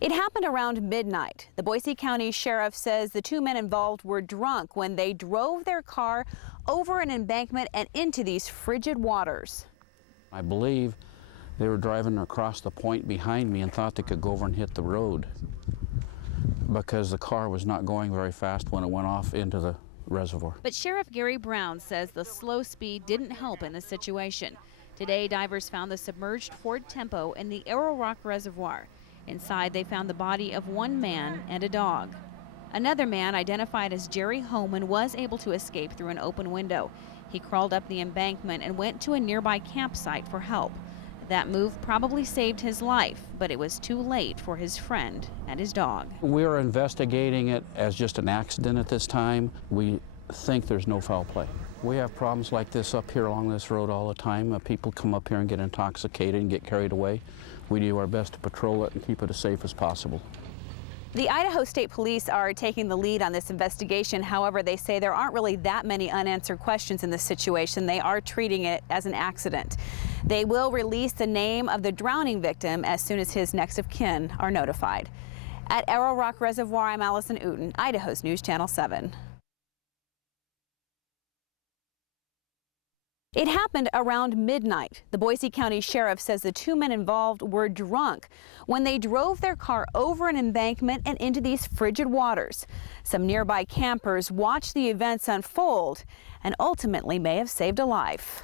It happened around midnight. The Boise County Sheriff says the two men involved were drunk when they drove their car over an embankment and into these frigid waters. I believe they were driving across the point behind me and thought they could go over and hit the road because the car was not going very fast when it went off into the reservoir. But Sheriff Gary Brown says the slow speed didn't help in the situation. Today, divers found the submerged Ford Tempo in the Arrowrock Reservoir. Inside, they found the body of one man and a dog. Another man, identified as Jerry Homan, was able to escape through an open window. He crawled up the embankment and went to a nearby campsite for help. That move probably saved his life, but it was too late for his friend and his dog. We're investigating it as just an accident at this time. We think there's no foul play. We have problems like this up here along this road all the time. People come up here and get intoxicated and get carried away. We do our best to patrol it and keep it as safe as possible. The Idaho State Police are taking the lead on this investigation. However, they say there aren't really that many unanswered questions in this situation. They are treating it as an accident. They will release the name of the drowning victim as soon as his next of kin are notified. At Arrowrock Reservoir, I'm Alyson Outen, Idaho's News Channel 7. It happened around midnight. The Boise County Sheriff says the two men involved were drunk when they drove their car over an embankment and into these frigid waters. Some nearby campers watched the events unfold and ultimately may have saved a life.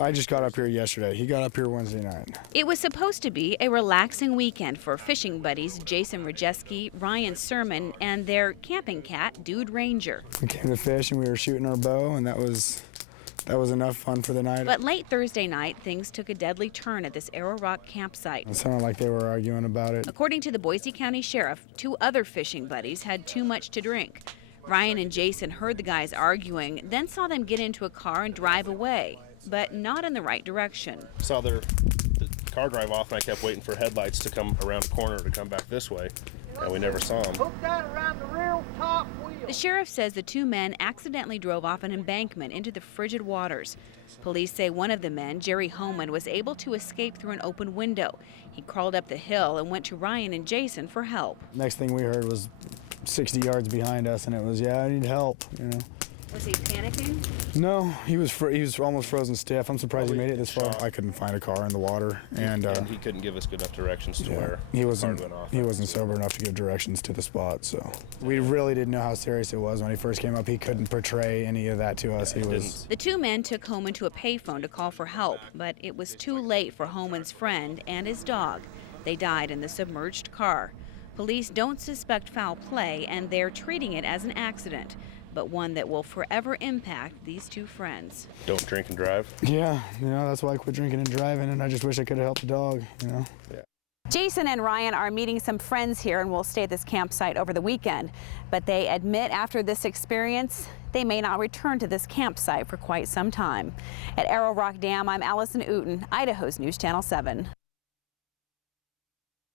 I just got up here yesterday. He got up here Wednesday night. It was supposed to be a relaxing weekend for fishing buddies Jason Rajeski, Ryan Sermon, and their camping cat, Dude Ranger. We came to fish and we were shooting our bow, and that was enough fun for the night. But late Thursday night, things took a deadly turn at this Arrowrock campsite. It sounded like they were arguing about it. According to the Boise County Sheriff, two other fishing buddies had too much to drink. Ryan and Jason heard the guys arguing, then saw them get into a car and drive away, but not in the right direction. Saw the car drive off, and I kept waiting for headlights to come around the corner to come back this way, and we never saw them. The sheriff says the two men accidentally drove off an embankment into the frigid waters. Police say one of the men, Jerry Homan, was able to escape through an open window. He crawled up the hill and went to Ryan and Jason for help. Next thing we heard was 60 yards behind us, and it was, yeah, I need help, you know. Was he panicking? No, he was almost frozen stiff. I'm surprised he made it this far. I couldn't find a car in the water, and he couldn't give us good enough directions to where he wasn't. the car went off. He wasn't sober enough to give directions to the spot. So we really didn't know how serious it was when he first came up. He couldn't portray any of that to us. The two men took Homan to a payphone to call for help, but it was too late for Homan's friend and his dog. They died in the submerged car. Police don't suspect foul play, and they're treating it as an accident, but one that will forever impact these two friends. Don't drink and drive? Yeah, you know, that's why I quit drinking and driving, and I just wish I could have helped the dog, you know. Yeah. Jason and Ryan are meeting some friends here and will stay at this campsite over the weekend, but they admit after this experience, they may not return to this campsite for quite some time. At Arrowrock Dam, I'm Alyson Outen, Idaho's News Channel 7.